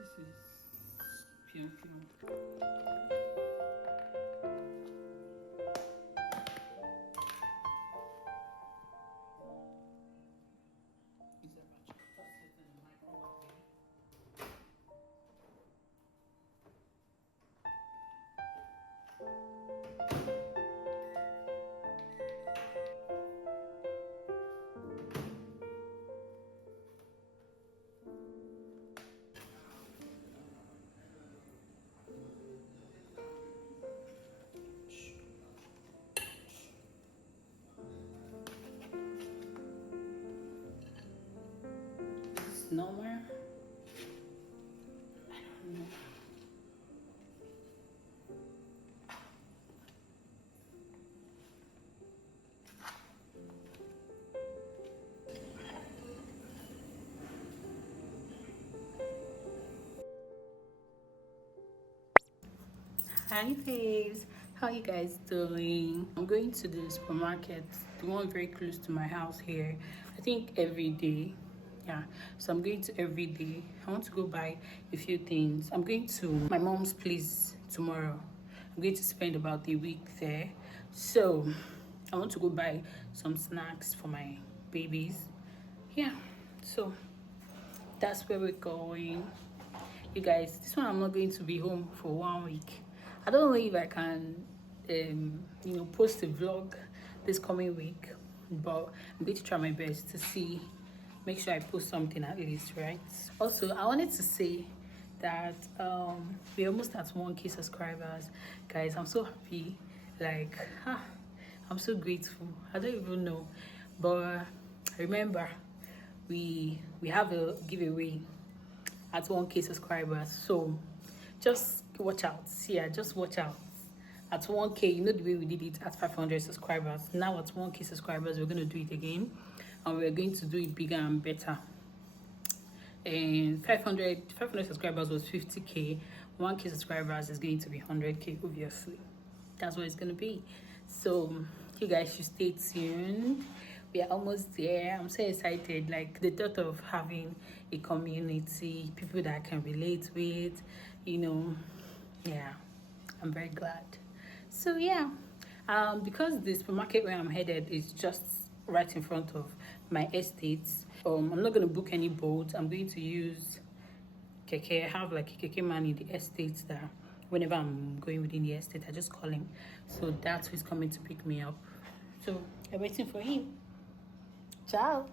This is pium pium. Is a batch. Just set in the microwave. It's normal. I don't know. Hi babes, how you guys doing? I'm going to the supermarket, the one very close to my house here. I think every day. Yeah, so I'm going to every day. I want to go buy a few things. I'm going to my mom's place tomorrow. I'm going to spend about a week there. So I want to go buy some snacks for my babies. Yeah, so that's where we're going. You guys, this one I'm not going to be home for 1 week. I don't know if I can post a vlog this coming week, but I'm going to try my best to see, make sure I post something at least, right? Also, I wanted to say that we're almost at 1K subscribers. Guys, I'm so happy. Like I'm so grateful. I don't even know, but remember, we have a giveaway at 1K subscribers. So just watch out. Yeah, just watch out. At 1K, you know the way we did it at 500 subscribers. Now at 1K subscribers, we're going to do it again. And we're going to do it bigger and better. And 500 subscribers was 50K. 1K subscribers is going to be 100K, obviously. That's what it's going to be. So you guys should stay tuned. We are almost there. I'm so excited. Like the thought of having a community, people that I can relate with, yeah, I'm very glad. So yeah, because the supermarket where I'm headed is just right in front of my estate. I'm not gonna book any boat. I'm going to use keke. I have like a keke man in the estate that whenever I'm going within the estate, I just call him. So that's who's coming to pick me up. So I'm waiting for him. Ciao.